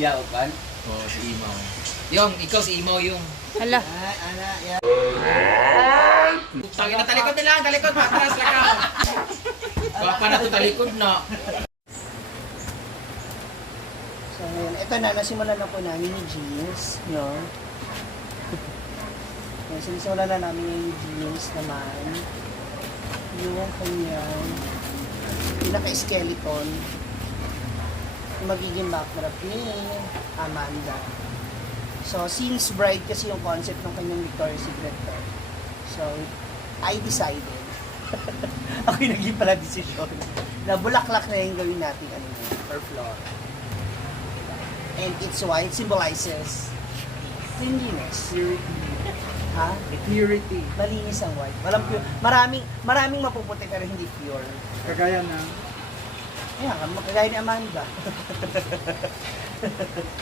Yaupan? Oo, si Imaw. Yung, ikaw si Imaw yung. Hala. Tangin na talikod nila, talikod, matras lang ka. Baka na ito talikod na. So ngayon, ito na, nasimulan na po namin yung jeans, no? Sinisimulan na namin yung jeans naman. Yung kanyang pinaka-skeleton. Yung magiging backdrop ni Amanda. So, since bride kasi yung concept ng kanyang Victoria's Secret to. So, I decided, ako yung naging pala desisyon, na bulaklak na yung gawin natin ano yun, or floor. And it's white, symbolizes cleanliness. Ha? Purity. Malinis ang white. Walang pure. Maraming mapuputi pero hindi pure. Kagaya na. Ayan, kagaya ni Amanda.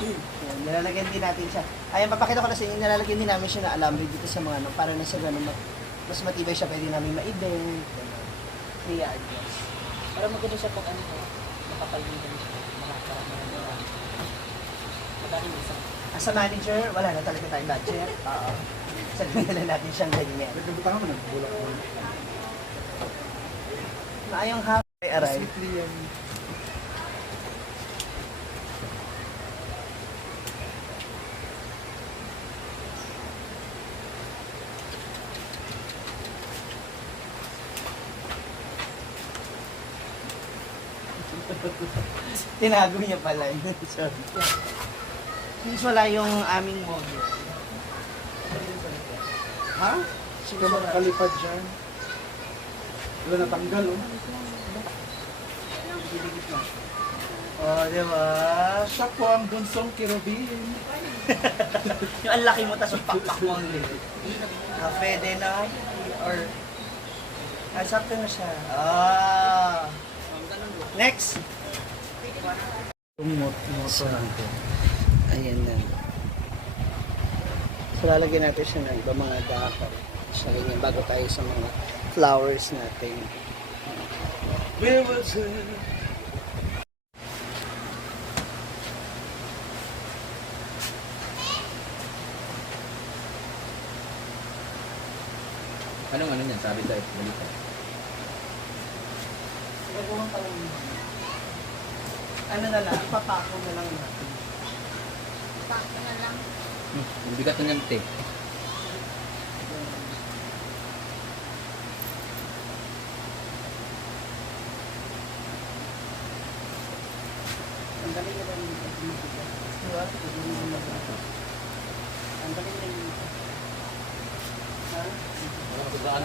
Yan, nilalagyan din natin siya. Ayan, papakita ko na sa inyo, nilalagyan din namin siya na alambre dito sa mga ano, para na sa ganun, mas matibay siya, pwede namin ma-event. Kaya, yes. Para maganda siya pag ano, makapalitan siya. Madaming isang. As a manager, wala na talaga tayong budget. Oo. Sabihin na natin siyang ganyan. Nagkabuta ka mo, nagbulak mo. Naayang hapay, aray. Sweetly yan. Tinago niya pala yun. Sorry. Since wala yung aming model. Ha? Sino makakalipad dyan? Wala natanggal, oh. Oh, di ba? Siya po ang bunsong kirubin. Yung ang laki mo, tapos pakpak mo ang limit. Pwede na. Or, sakto na siya. Next! Yung moto natin. Ayan na. So, lalagyan natin siya ng iba mga dahon. Siya ganyan, bago tayo sa mga flowers natin. Where was it? Anong ano niyan? Sabi tayo, balita. Ano na lang, ipapako na lang natin. Pako na lang. Ang bigat na niyan, te. Ang galing na lang yung pagmitigas. Diba? Ang galing na yung ha?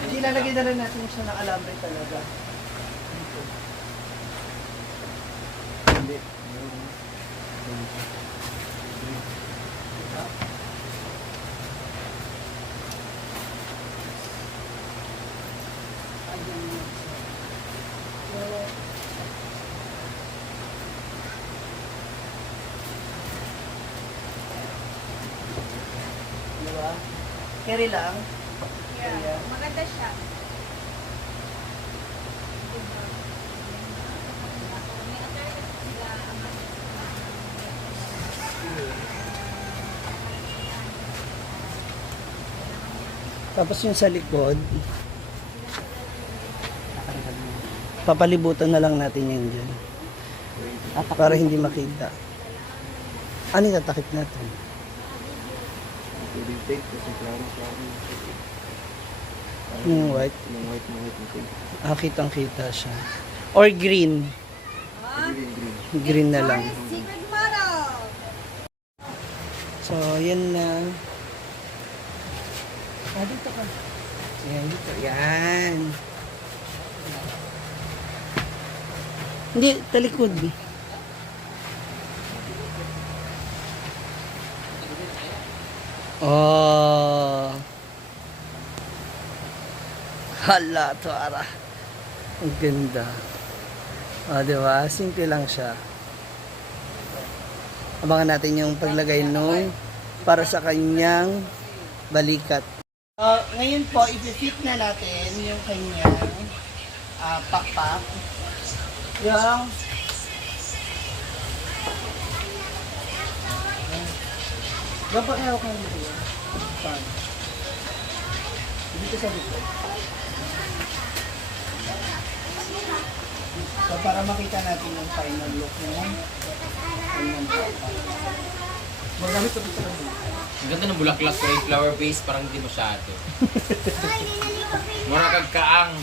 Hindi, lalagyan na rin natin siya ng alambre talaga. Hindi. Diba? Carry lang. Yeah. Maganda siya. Tapos yung sa likod, papalibutan na lang natin yan dyan. Para hindi makita. Ano yung tatakip natin? Pwede take kasi klaro. Yung white. Yung white na take. Kitang-kita siya. Or green. Green na lang. Secret model! So, yan na. Dito ka. Yan, dito. Yan. Hindi, talikod. Oh. Hala, to ara. Ang ganda. Diba? Simple lang siya. Abangan natin yung paglagay nung para sa kanyang balikat. Ngayon po, i-fit na natin yung kanyang pakpak. Yung Dapat kaya ako dito yan. Saan? Dito sa dito. So para makita natin yung final look niya. Magamit ko dito lang. Ang ganda ng bulaklak ko, flower base, parang hindi masyado. Mura kag kaang.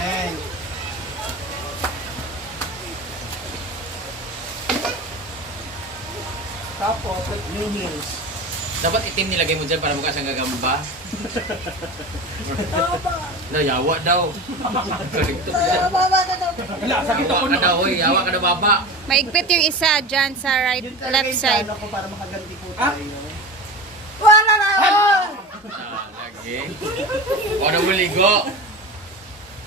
Ayan. Tapos, new heels. Dapat itim nilagay mo dyan para mukha siyang gagamba. Yawa daw. Yawa ka daw, hoy. Yawa ka daw, baba. Maigpit yung isa dyan sa right, Yun talaga left yung side. plano ko para makaganti po tayo. Lagi. O, nabuligo.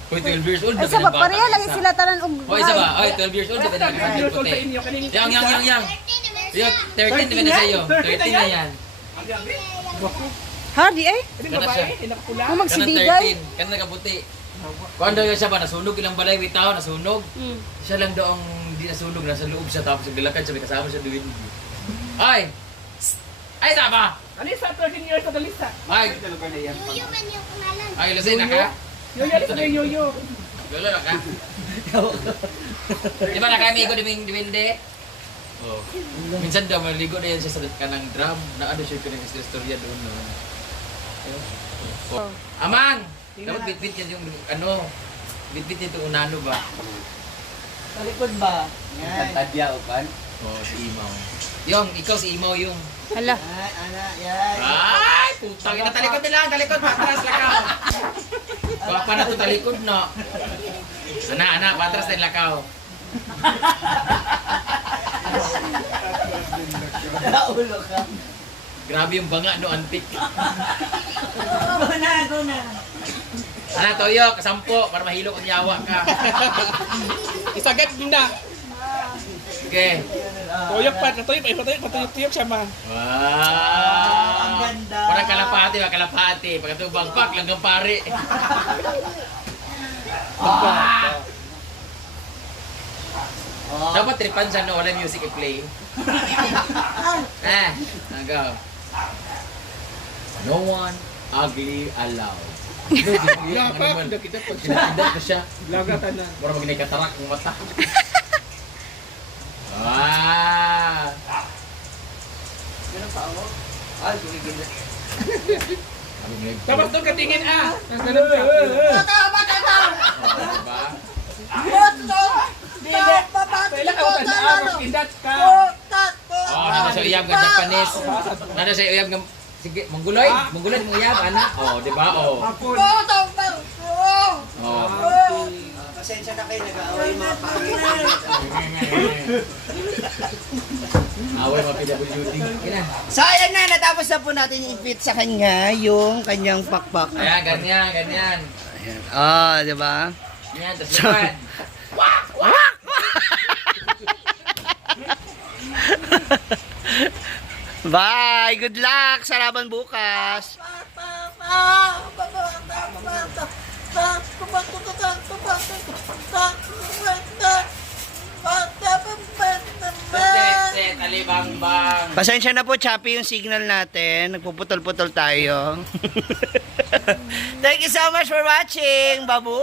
Hoy, 12 years old. Ay, sa papareha lagi sila tanan og. Hoy, isa ba? Hoy, 12 years old. Dapat nagkakagil puti. Yang. Yung 13 naman na sa'yo. 13 na yan. Ha, di ay? Kana siya. Kung Kana magsidigay. 13. Kana nakaputi. Kung daw siya ba, nasunog ilang balay, witaw, nasunog. Mm. Siya lang daw ang di nasunog, nasa loob siya tapos naglalakad siya, may kasama siya doon. Ay! Ay, tama! Alisa, 13 years old, Alisa. Ay! Ay, lasay na ka? Yoyo, Alisa, yoyo. Lolo na ka? Di ba nakamigo di Oh. Minsan daw, maligo na yan siya sa kanang drum. Naano siya pinag-istorya doon. No? Oh. Amang! Dapat bitbit yan yung ano, bitbit yan itong unano ba? Sa likod ba? Yan. Tadya upan. Oh, si Imaw. Yung, ikaw si Imaw yung. Hala. Yan, ana, yan. Ay! Putang ina, talikod nila, talikod, patras lakaw. Wala pa na ito talikod na. Ana, patras na yung lakaw. Naulo ka. Grabe yung banga no, antik. Go na. Ana, toyo, kasampo, para mahilo kang yawa ka. Isagad na. Okay. Tuyok pa, patuyok siya ma. Wow! Ang ganda. Parang kalapati, kalapati. Pagkatubang pak, langgang pare. Dapat tripan siya no, wala music i-play. Go. No one ugly allowed. Kinakindap na siya. Lagatan na. Para mag katarak ng mata. Ah! Ganun pa ako. Ay, gumigil. Tapos doon katingin Ganun ka. Diba? Kailan ka na kindat ka. Oh, nana sa uyab nga Japanese. Nana sa uyab nga sige, mongguloy, mongguloy mo uyab ana. Oh, di ba? Oh. Oh. Pasensya na kayo, nag-aaway yung mga pangit. Away mga PWD. Kina. So, ayan na, natapos na po natin i-fit sa kanya yung kanyang pakpak. Ayan, ganyan, ganyan. Ah, di ba? Yan, tas lapan. Bye! Good luck sa laban bukas! Set, alibang-bang. Pasensya na po, choppy yung signal natin. Nagpuputol-putol tayo. Thank you so much for watching! Babu!